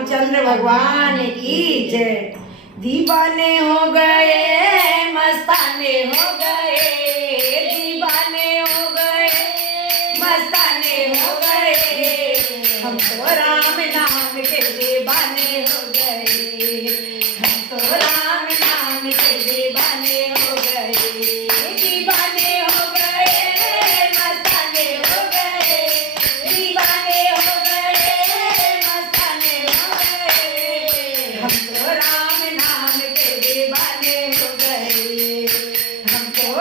रामचंद्र भगवान की जय। दीवाने हो गए मस्ताने हो गए, दीवाने हो गए मस्ताने हो गए, हम तो राम नाम के दीवाने हो गए, हम तो राम नाम के दीवाने हो गए, दीवाने हो गए मस्ताने हो गए, दीवाने हो गए मस्ताने हो गए, हम तो राम नाम के दीवाने हो गए, हम तो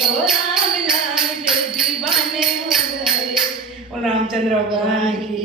तो राम नाम के दीवाने हो गए। और रामचंद्र भगवान की